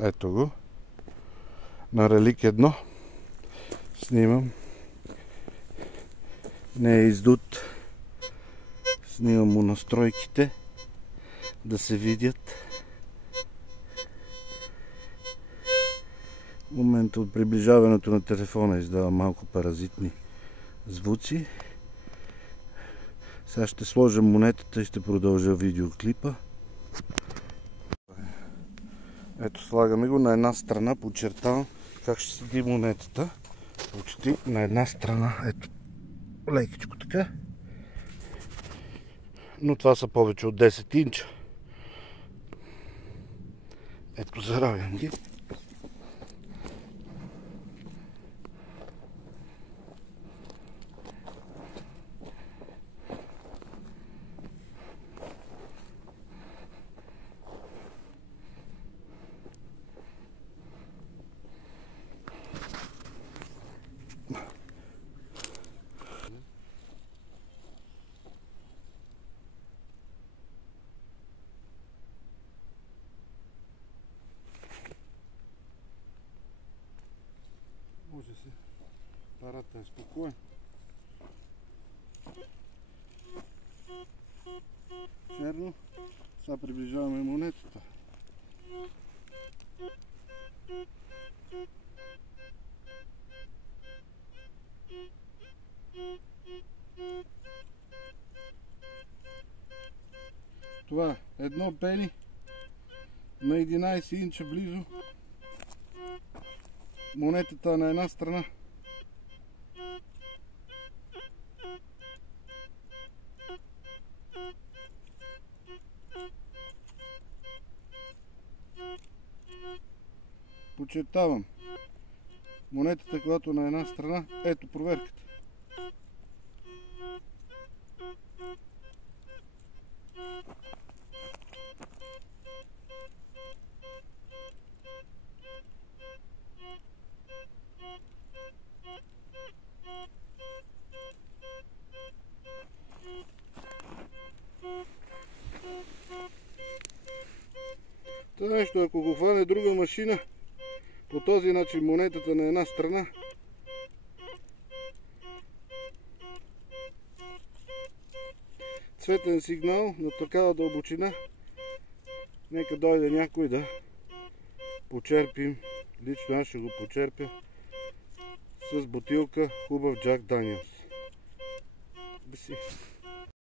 Ето го. На Релик 1 снимам. Не е издут. Снимам му настройките да се видят. В момента от приближаването на телефона издава малко паразитни звуци. Сега ще сложа монетата и ще продължа видеоклипа. Ето, слагаме го на една страна, подчертавам как ще седи монетата. Почти на една страна, ето, лекичко така. Но това са повече от 10 инча. Ето, заравям ги. Може се. Парата е спокоен. Черно. Сега приближаваме монетата. Това е едно пени на 11 инча близо. Монетата на една страна. Подчертавам. Монетата, когато на една страна, ето проверката. Това нещо, ако го хване друга машина, по този начин монетата на една страна, цветен сигнал на такава дълбочина, нека дойде някой да почерпим, лично аз ще го почерпя с бутилка хубав Джак Даниелс.